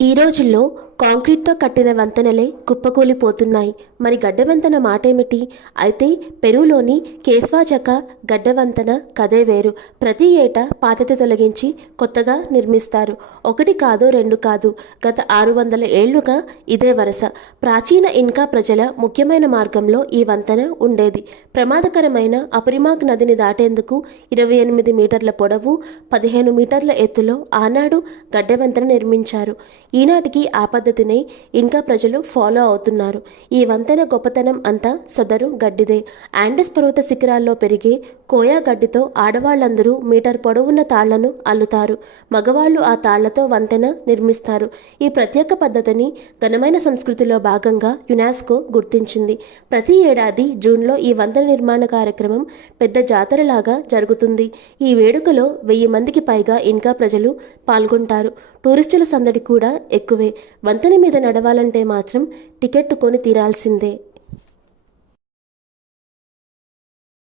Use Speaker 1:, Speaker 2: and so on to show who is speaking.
Speaker 1: ఈ రోజుల్లో కాంక్రీట్తో కట్టిన వంతెనలే కుప్పకూలిపోతున్నాయి. మరి గడ్డవంతన మాటేమిటి? అయితే పెరువులోని కేస్వాచక గడ్డవంతన కథే వేరు. ప్రతి ఏటా పాతది తొలగించి కొత్తగా నిర్మిస్తారు. ఒకటి కాదు రెండు కాదు. గత ఆరు వందల ఏళ్ళుగా ఇదే వరస. ప్రాచీన ఇన్కా ప్రజల ముఖ్యమైన మార్గంలో ఈ వంతెన ఉండేది. ప్రమాదకరమైన అపరిమాక్ నదిని దాటేందుకు ఇరవై ఎనిమిది మీటర్ల పొడవు పదిహేను మీటర్ల ఎత్తులో ఆనాడు గడ్డవంతన నిర్మించారు. ఈనాటికి ఆ పద్ధతిని ఇంకా ప్రజలు ఫాలో అవుతున్నారు. ఈ వంతెన గొప్పతనం అంతా సదరు గడ్డిదే. యాండస్ పర్వత శిఖరాల్లో పెరిగే కోయా గడ్డితో ఆడవాళ్ళందరూ మీటర్ పొడవున్న తాళ్ళను అల్లుతారు. మగవాళ్ళు ఆ తాళ్ళతో వంతెన నిర్మిస్తారు. ఈ ప్రత్యేక పద్ధతిని ఘనమైన సంస్కృతిలో భాగంగా యునెస్కో గుర్తించింది. ప్రతి ఏడాది జూన్లో ఈ వంతెన నిర్మాణ కార్యక్రమం పెద్ద జాతరలాగా జరుగుతుంది. ఈ వేడుకలో వెయ్యి మందికి పైగా ఇంకా ప్రజలు పాల్గొంటారు. టూరిస్టుల సందడి కూడా ఎక్కువే. వంతెన మీద నడవాలంటే మాత్రం టికెట్టు కొని తీరాల్సిందే.